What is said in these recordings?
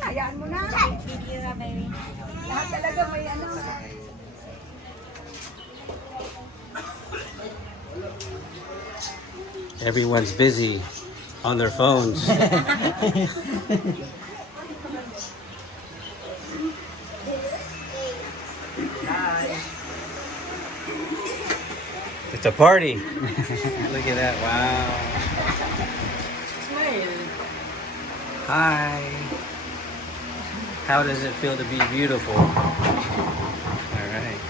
Hayaan mo na. Lahat talaga may ano. Everyone's busy on their phones. It's a party. Look at that. Wow. Smile. Hi. How does it feel to be beautiful? All right.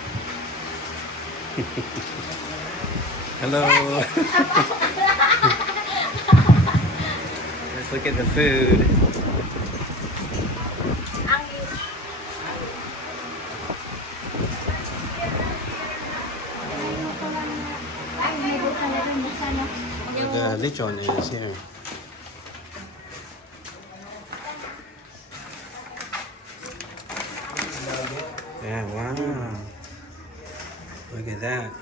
Hello. Let's look at the food. The lechon is here. Yeah, wow. Look at that.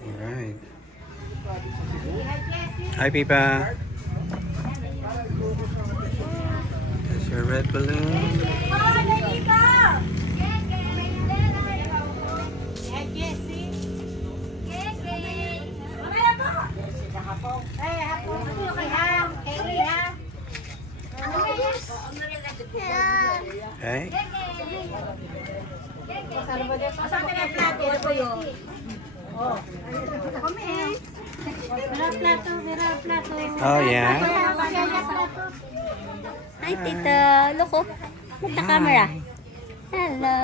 All right. Hi, Pippa. There's your red balloon. Hey. Oh yeah. Hi, Tita. Look, oh. Look the camera. Hello.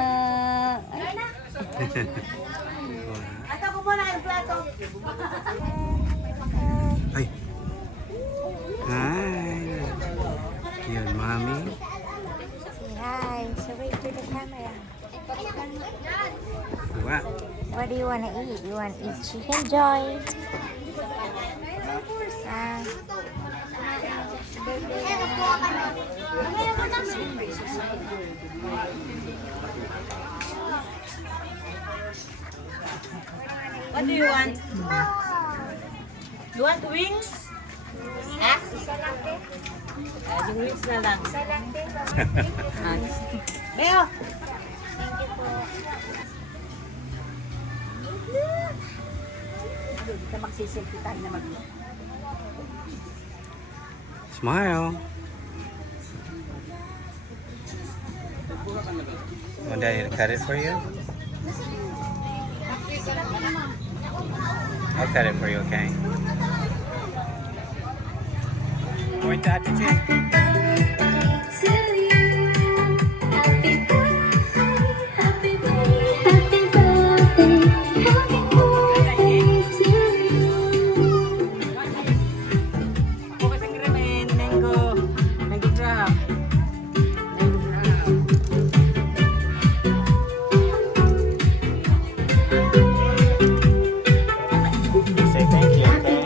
Ay. Hi. Yun, mommy. Say hi. So wait to the camera. Wow. What do you want to eat? You want to eat chicken joy? What do you want? You want wings? Ha? Isa lang din. Yung wings na lang. Isa lang din. Beo! Thank you po. Dito magsiselfie tayo na mag Smile. Want Daddy to cut it for you? I'll cut it for you, okay? Point that to you. Say thank you, okay?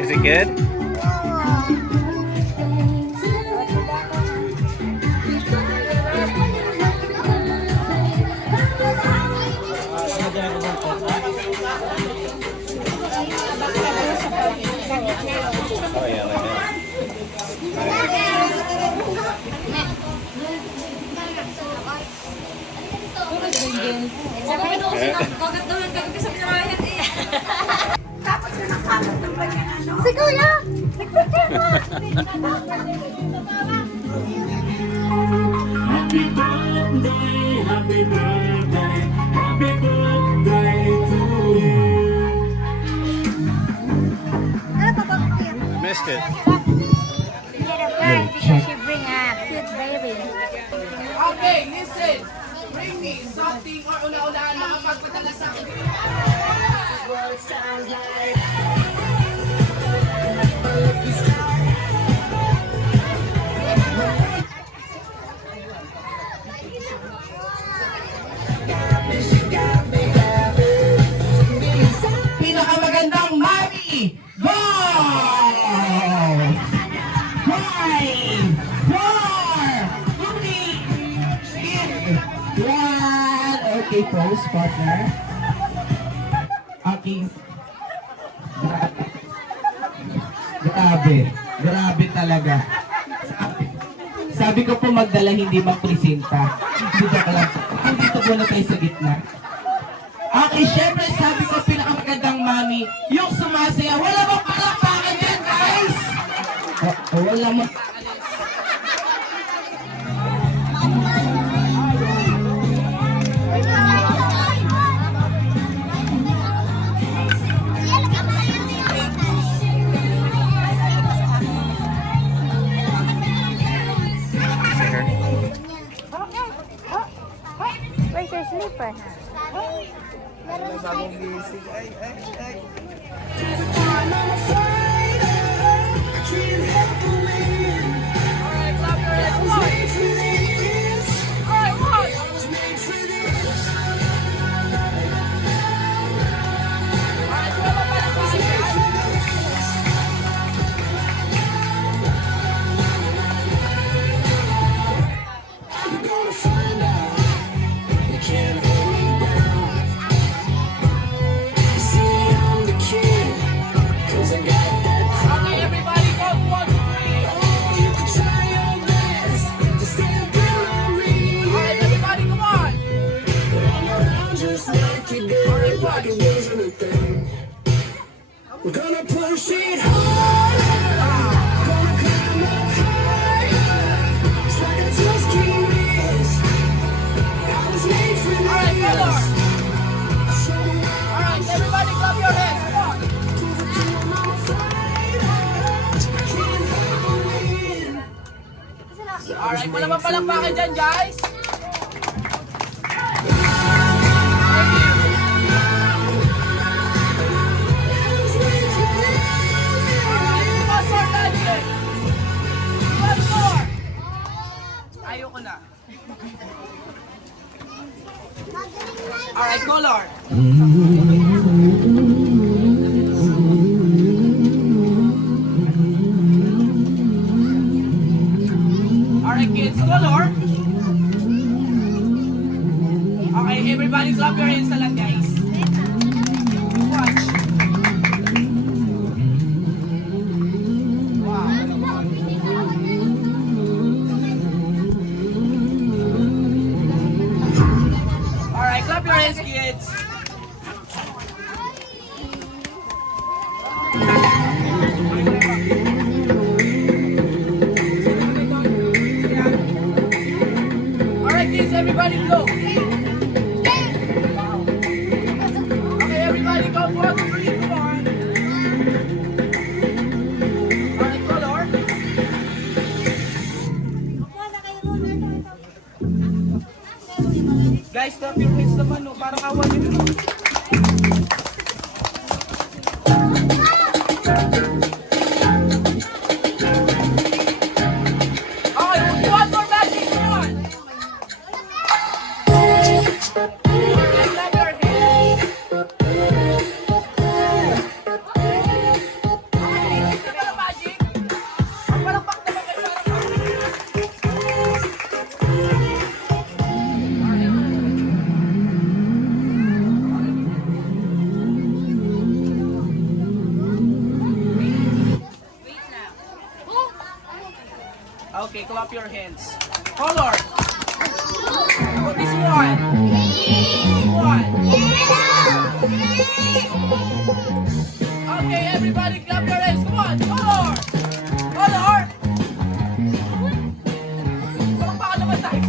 Is it good? Oh yeah, like that. Si Kuya! Happy birthday, happy birthday, happy birthday to you. Missed it. She did a bird because she bring a cute baby. Okay, listen. Bring me something or kauna-unahan makapagpadala sa akin. Pinakamagandang mami! Go! 5, 4, 3, 1. Okay, pose, partner. Okay. Grabe talaga. Sabi ko po magdala, hindi magpresenta. Dito ka lang. Dito muna tayo sa gitna. Okay, syempre sabi ko pinakamagandang mami, yung sumasaya. Wala bang palakpakan yan, guys? Wala mo. Where's your slipper? We're gonna push it harder. Gonna climb up higher. It's like I just can't miss. I was made for this. Alright, everybody clap your hands. Come on. Alright, wala bang palakpakan dyan, guys? Ayoko na. Alright, color. Alright, kids, color. Okay, everybody clap your hands na lang, guys. Watch. Alright, clap your hands, kids. Alright, kids, everybody go. Okay, everybody go. 4, 3, come on. Alright, color. Guys, clap your hands naman, no? Parang awan nyo naman. Okay, one more magic, come on! Okay, clap your hands. Okay, gusto ba ng magic? Ang palakpak naman kayo, palakpak. Okay, clap your hands. Color. Oh, this one. This one. Okay, everybody clap your hands. Come on, color. Color. Palakpakan naman tayo.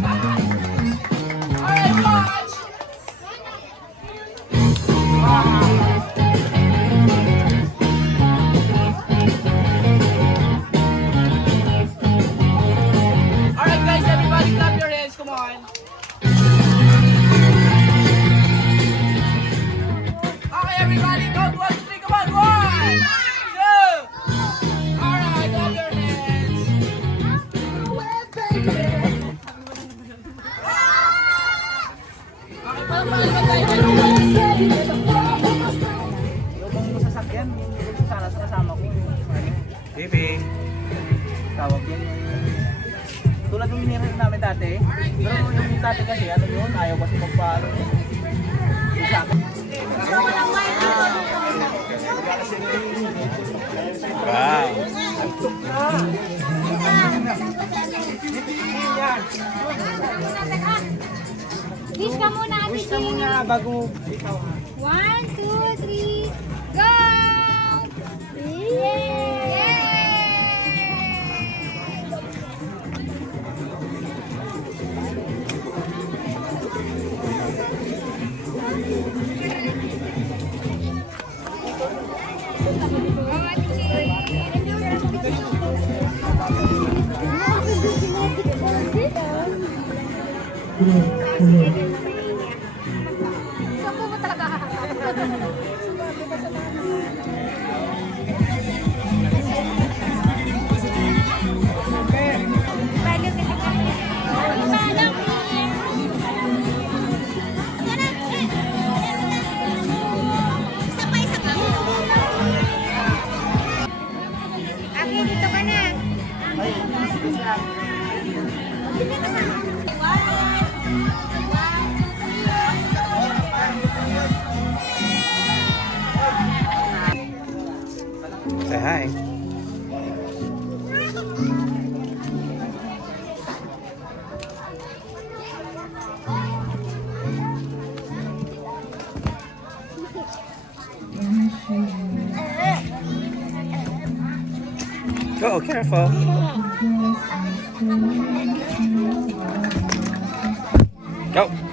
Alright, watch. Alright, guys, everybody clap Yung sasakyan, yung sana kasama ko. Baby. Tawag yun yung... Tulad yung minirip namin dati. Pero yung dati kasi, ano yun, ayaw kasi magpalo. Yung sa akin. Wow. Wish ka muna, Ate Wish ka muna bago ikaw. 1, 2, 3, go! Yay! Aki, dito ka na. Say hi. Go, careful. Go.